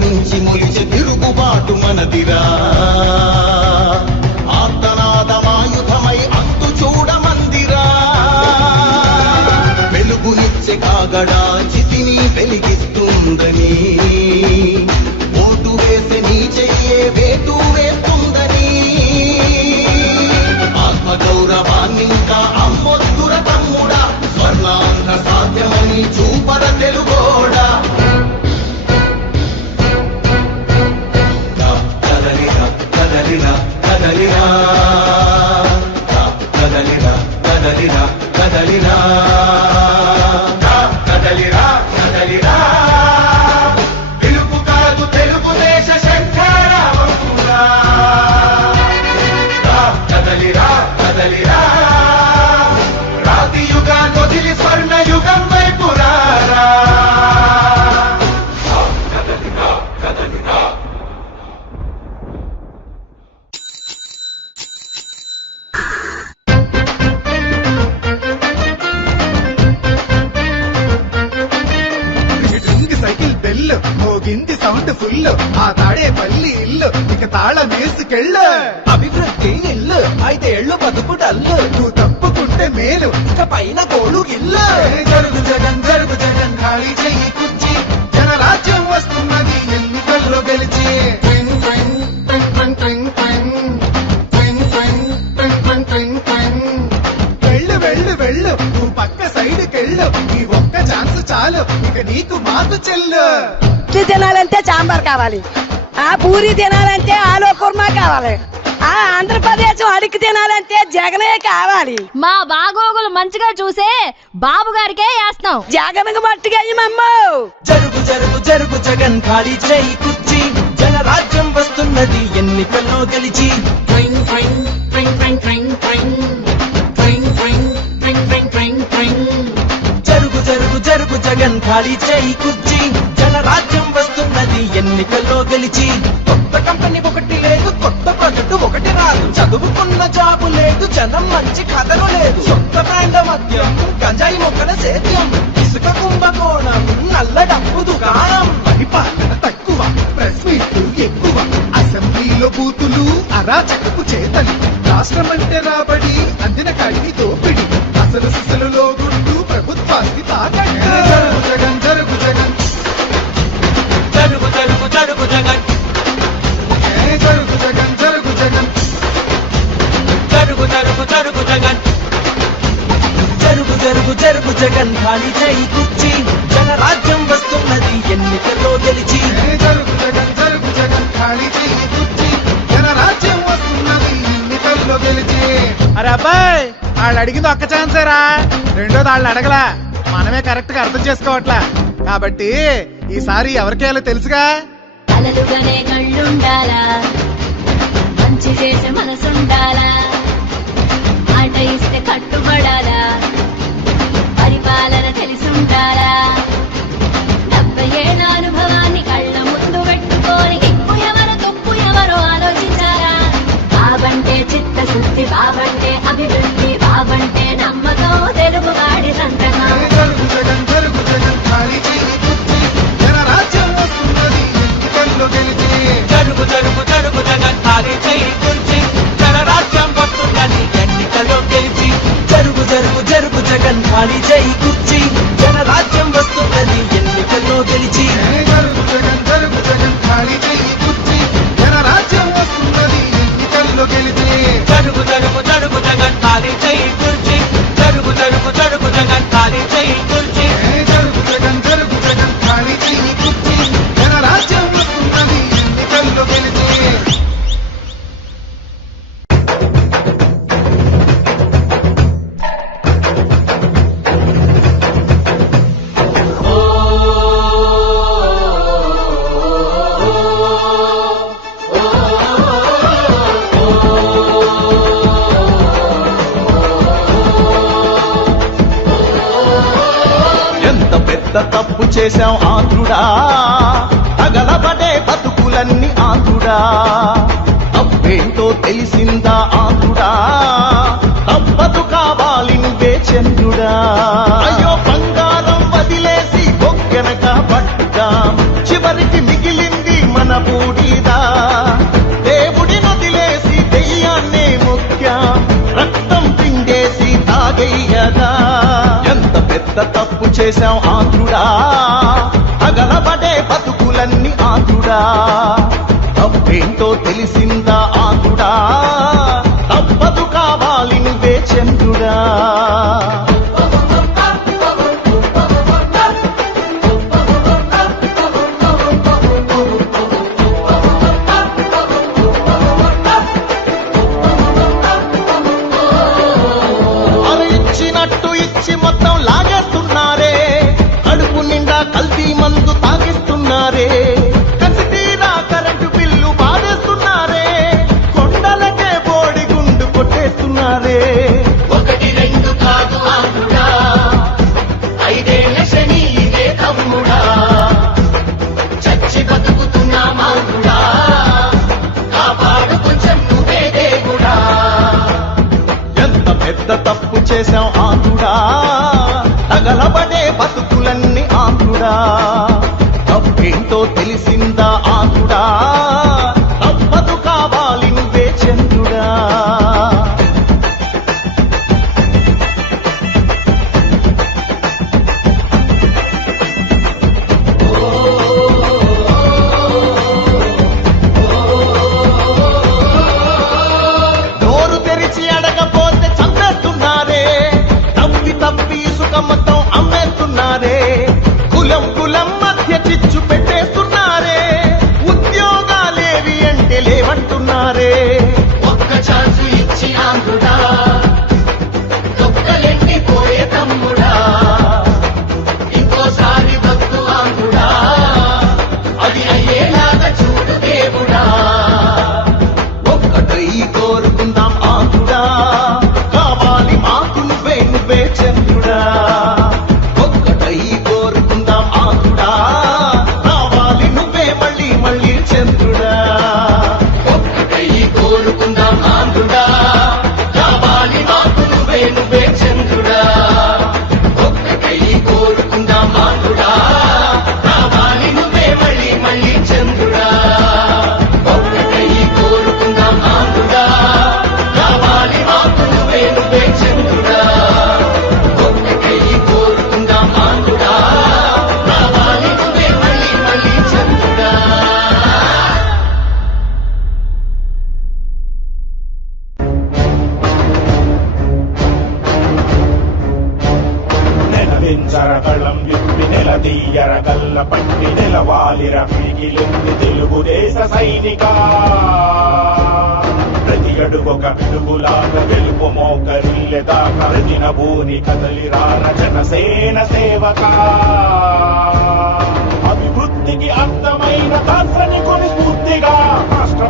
నుంచి మొలిచి తిరుగుబాటు మనదిరా ఆర్తనాదమాయుధమై అంతు చూడమందిరా వెలుగునిచ్చే కాగడా చితిని వెలిగిస్తుందని ఓటు వేసే నీ చెయ్యే వేటు వేస్తుందని ఆత్మగౌరవాన్నింకా అమ్మొద్దుర తమ్ముడా స్వర్ణాంక సాధ్యమని చూపర తెలుగోడా కదలిరా కదలిరా కదలిరా కదలిరా కదలిరా కదలిరా కదలిరా కదలిరా పిలుపు కాదు తెలుగుదేశ శంఖారావంగా కదలిరా కదలిరా రాతి యుగాన్ని వదిలి స్వర్ణ యుగం వైపు రారా కదలిరా కదలిరా సైకిల్ బెల్లు మోగింది సౌండ్ ఫుల్ ఆ తాడే పల్లి ఇల్లు ఇక తాళం వేసుకెళ్ళు అభివృద్ధి ఇల్లు 5 ఏళ్ళు బతుకు డల్లు నువ్వు తప్పుకుంటే మేలు ఇక పైన కోడు గిల్లు జరుగు జగన్ ఖాళీ చెయ్యి కుర్చీ జనరాజ్యం వస్తున్నది ఎన్నికల్లో గెలిచి ట్రింగ్ ట్రింగ్ ట్రింగ్ ట్రింగ్ ట్రింగ్ ట్రింగ్ ట్రింగ్ ట్రింగ్ ట్రింగ్ ట్రింగ్ ట్రింగ్ వెళ్ళు వెళ్ళు వెళ్ళు నువ్వు పక్క సైడ్ కెళ్ళు ఈ ఒక్క ఛాన్స్ చాలు ఇక నీకు మాకు చెల్లు ఇడ్లీ తినాలంటే సాంబార్ కావాలి ఆ పూరి తినాలంటే ఆలు కుర్మా కావాలి ఆ ఆంధ్రప్రదేశ్ అడిగి తినాలంటే జగనే కావాలి. మా బాగోగులు మంచిగా చూసే బాబు గారికే వేస్తాం. జగన్ మట్టుగా జరుగు జరుగు జరుగు జగన్ ఖాళీ చేయి కుర్చీ జనరాజ్యం వస్తున్నది ఎన్నికల్లో గెలిచి train train train train train train train train train train train జరుగు జరుగు జరుగు జగన్ ఖాళీ చేయి కుర్చీ జనరాజ్యం వస్తున్నది ఎన్నికల్లో గెలిచి కొత్త కంపెనీ ఒకటి లేదు కొత్త ప్రాజెక్టు ఒకటి రాదు చదువుకున్న జాబు లేదు జనం మంచి కథలు లేదు సొంత బ్రాండ్ మద్యం గంజాయి మొక్కల సేద్యం ఇసుక కుంభకోణం నల్ల డబ్బు దుకాణం పరిపాలన తక్కువ ప్రెస్ మీట్లు ఎక్కువ అసెంబ్లీలో బూతులు అరాచకపు చేతలు రాష్ట్రం అంటే రాబడి అందిన కాడికి దోపిడి అసలు సిసలులో గుండు ప్రభుత్వానికి తాకట్టు జరుగు జగన్ జరుగు జగన్ జరుగు జరుగు జరుగు జగన్ జరుగు జగన్ జరుగు జగన్ జరుగు జరుగు జరుగు జగన్ జరుగు జరుగు జరుగు జగన్ ఖాళీ చేయి కుర్చీ జనరాజ్యం వస్తున్నది ఎన్నికల్లో గెలిచి జరుగు జగన్ జరుగు జగన్ ఖాళీ చెయ్యి కుర్చీ జనరాజ్యం వస్తున్నది ఎన్నికల్లో గెలిచి అరే అబ్బాయి వాళ్ళు అడిగింది ఒక్క ఛాన్సేరా రెండోది వాళ్ళు అడగలా మనమే కరెక్ట్ గా అర్థం చేసుకోవట్లా కాబట్టి ఈసారి ఎవరికేయాలో తెలుసుగా అలలుగానే కళ్ళుండాలా మంచి చేసే మనసుండాలా మాట ఇస్తే కట్టుబడాలా పరిపాలన తెలిసుండాలా 70 ఏళ్ల అనుభవాన్ని కళ్ళ ముందు పెట్టుకొని ఎక్కువ ఎవరు తప్పు ఎవరో ఆలోచించారా బాబంటే చిత్తశుద్ధి బాబంటే అభివృద్ధి బాబంటే నమ్మకం తెలుగువాడి సంతకం జరుగు జగన్ జరుగు జగన్ ఖాళీ చెయ్యి కుర్చీ జనరాజ్యం వస్తున్నది ఎన్నికల్లో గెలిచి జరుగు జరుగు జరుగు జగన్ ఖాళీ చేయి కుర్చీ జనరాజ్యం వస్తున్నది ఎన్నికల్లో గెలిచి జరుగు జరుగు జరుగు జగన్ ఖాళీ చేయి కుర్చీ జనరాజ్యం వస్తున్నది ఎన్నికల్లో గెలిచి జరుగు జగన్ జరుగు జగన్ ఖాళీ చెయ్యి కుర్చీ జనరాజ్యం వస్తున్నది ఎన్నికల్లో గెలిచి జరుగు జరుగు జరుగు జగన్ ఖాళీ చేయి కుర్చీ జరుగు జరుగు జరుగు జగన్ ఖాళీ చేయి కుర్చీ జరుగు జగన్ జరుగు జగన్ ఖాళీ చెయ్యి కుర్చీ జనరాజ్యం వస్తున్నది ఎన్నికల్లో గెలిచి ఎంత పెద్ద తప్పు చేశాం ఆంధ్రుడా తగలబడే బతుకులన్నీ ఆంధ్రుడా తప్పేంటో తెలిసిందా ఆంధ్రుడా తప్పదు కావాలి నువ్వే చంద్రుడా అయ్యో బంగారం వదిలేసి బొక్కెనక పట్టుగా చివరికి మిగిలింది బూడిదా దేవుడి నదిలేసి దెయ్యాన్నే ముఖ్యా రక్తం పిండేసి తాగయ్యదా ఎంత పెద్ద తప్పు చేశాం ఆంధ్రుడా తగలబడే బతుకులన్నీ ఆంధ్రుడా తప్పేంటో తెలిసిందా ఆంధ్రుడా తప్పదు కావాలి నువ్వే చంద్రుడా అరే ఇచ్చినట్టు ఇచ్చి మొత్తం లాగేస్తున్నారే కడుపు నిండా కల్తీ మందు తాగిస్తున్నారే కసితీరా కరెంటు బిల్లు బాధేస్తున్నారే కొండలకే బోడి గుండు కొట్టేస్తున్నారే ఒకటి రెండు కాదు ఆంధ్రుడా ఐదేళ్ల శని ఇదే తమ్ముడా చచ్చి బతుకుతున్నా మాంధ్రుడా కాపాడు కొంచెం నువ్వే దేవుడా ఎంత పెద్ద తప్పు చేశాం ఆంధ్రుడా తగలబడే బతుకులన్నీ ఆంధ్రుడా తప్పేంటో తెలిసిందా ఆంధ్రుడా తప్పదు కావాలి నువ్వే చంద్రుడా నోరు తెరిచి అడగపోతే చంపేస్తున్నారే తప్పి తప్పి ఇసుక మొత్తం అమ్మేస్తున్నారే కులం కులం మధ్య చిచ్చు పెట్టేస్తున్నారే ఉద్యోగాలేవి అంటే లేవంటున్నారే ఒక్క ఛాన్స్ ఇచ్చి ఆంధ్రుడా దొక్కలెండి పోయే తమ్ముడా ఇంకోసారి వద్దు ఆంధ్రుడా అది అయ్యేలాగా చూడు దేవుడా ఒక్కటై కోరుకుందాం ఆంధ్రుడా కావాలి మాకు నువ్వే నువ్వే చంద్రుడా ఒక్కటై కోరుకుందాం ఆంధ్రుడా కావాలి నువ్వే మళ్ళీ మళ్ళీ చంద్రుడా ఒక్కటై కోరుకుందాం ఆంధ్రుడా కావాలి మాకు నువ్వే నువ్వే చంద్రుడా ఒక్కటై కోరుకుందాం ఆంధ్రుడా కావాలి నువ్వే మళ్ళీ మళ్ళీ చంద్రుడా ఒక్కటై కోరుకుందాం ఆంధ్రుడా కావాలి మాకు నువ్వే నువ్వే చంద్రుడా ఒక్కటై కోరుకుందాం ఆంధ్రుడా కావాలి నువ్వే మళ్ళీ మళ్ళీ చంద్రుడా నెలదించర కళ్ళం విప్పి నెలదీయర కళ్ళ పట్టి నెలవాలిర పీకిలింది తెలుగుదేశ సైనిక ప్రతి అడుగొక పిడుగులాగా గెలుపు మోకరిల్లెదాకా ప్రతిన భూని కదలిరార జనసేన సేవక అభివృద్ధికి అర్థమైన దాసని కొని స్ఫూర్తిగా రాష్ట్ర